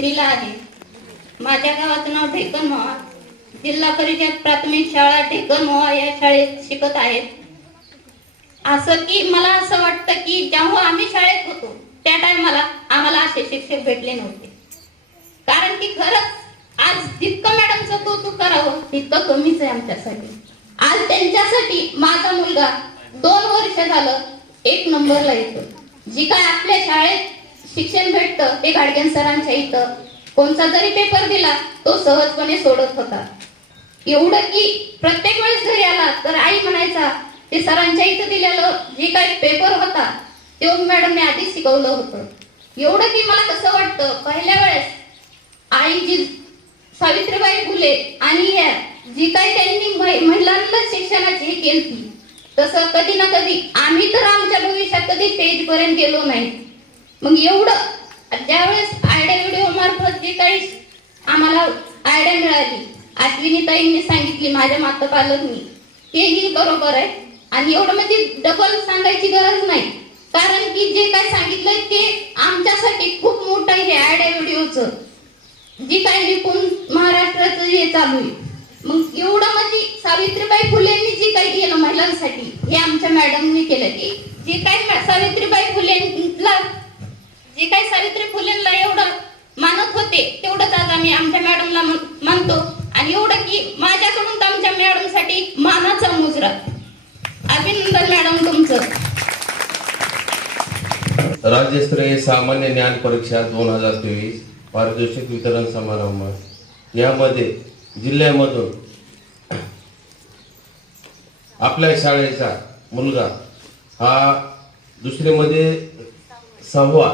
तिसरीला आहे. माझ्या गावाचं नाव ढेकनमोहा जिल्हा परिषद प्राथमिक शाळा ढेकनमोहा या शाळेत शिकत आहेत. असं की मला असं वाटतं की जेव्हा आम्ही शाळेत होतो त्या टायमाला आम्हाला असे शिक्षक भेटले नव्हते. कारण की खरंच आज जितकं मॅडमचं कौतुक करावं तितकं कमीच आहे आमच्यासाठी. आज त्यांच्यासाठी माझा मुलगा दोन वर्ष झालं एक नंबरला येतो. जी काय आपल्या शाळेत शिक्षण भेटतं ते गाडग्यान सरांच्या इथं. कोणता जरी पेपर दिला तो सहजपणे सोडत होता. एवढं की प्रत्येक वेळेस घरी आला तर आई म्हणायचा ते सरांच्या इथं दिलेलं जे काही पेपर होता तो मॅडमने आधी शिकवलं होतं. एवढं की मला कसं वाटतं पहिल्या वेळेस आई जी सावित्रीबाई फुले आणि ह्या जी काही त्यांनी महिलांना शिक्षणाची हे केली तसं कधी ना कधी आम्ही तर आमच्या भविष्यात कधी स्टेज पर्यंत गेलो नाही. मग एवढं. ज्यावेळेस आयडिया व्हिडिओ मार्फत जे काही आम्हाला आयडिया मिळाली अश्विनी ताईंनी सांगितली माझ्या माता पालकनी तेही बरोबर आहे. आणि एवढं म्हणजे डबल सांगायची गरज नाही. कारण की जे काय सांगितलं ते आमच्यासाठी खूप मोठं हे आयडिया व्हिडिओचं. जी काय निपुण महाराष्ट्राचं हे चालू आहे. मग एवढं म्हणजे सावित्रीबाई फुलेंनी जे काही केलं महिलांसाठी हे आमच्या मॅडमनी केलं. की जे काही सावित्रीबाई फुलेंना जे काही सावित्री फुलेंना एवढं मानत होते तेवढंच आज आम्ही आमच्या मॅडमला मान- मानतो आणि एवढं की माझ्याकडून तर आमच्या मॅडमसाठी मानाचा मुजरा. अभिनंदन मॅडम तुमचं. राज्यस्तरीय सामान्य ज्ञान परीक्षा दोन हजार तेवीस पारितोषिक वितरण समारंभ. यामध्ये जिल्ह्यामधून आपल्या शाळेचा मुलगा हा दुसरीमध्ये सहावा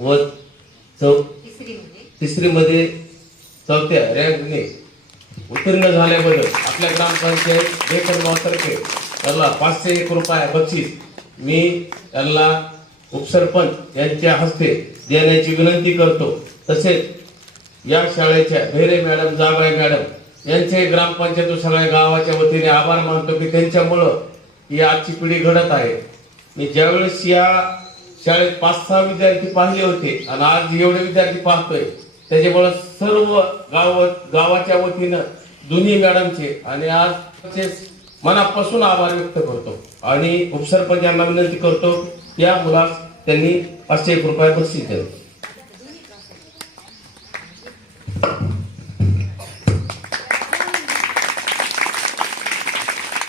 व चौ तिसरीमध्ये. चौथ्या रँकने उत्तीर्ण झाल्याबद्दल आपल्या ग्रामपंचायत डेकर गावातर्फे त्याला पाचशे एक रुपये बक्षीस मी त्यांना उपसरपंच यांच्या हस्ते देण्याची विनंती करतो. तसेच या शाळेच्या भेरे मॅडम जाबाई मॅडम यांचे ग्रामपंचायत सगळ्या गावाच्या वतीने आभार मानतो की त्यांच्यामुळं ही आजची पिढी घडत आहे. मी ज्यावेळेस या शाळेत पाच सहा विद्यार्थी पाहिले होते आणि आज एवढे विद्यार्थी पाहतोय त्याच्यामुळं सर्व गाव गावाच्या वतीनं दोन्ही मॅडमचे आणि आज मनापासून आभार व्यक्त करतो. आणि उपसरपंच यांना विनंती करतो या मुलास त्यांनी पाचशे एक रुपये बक्षीस द्यावं.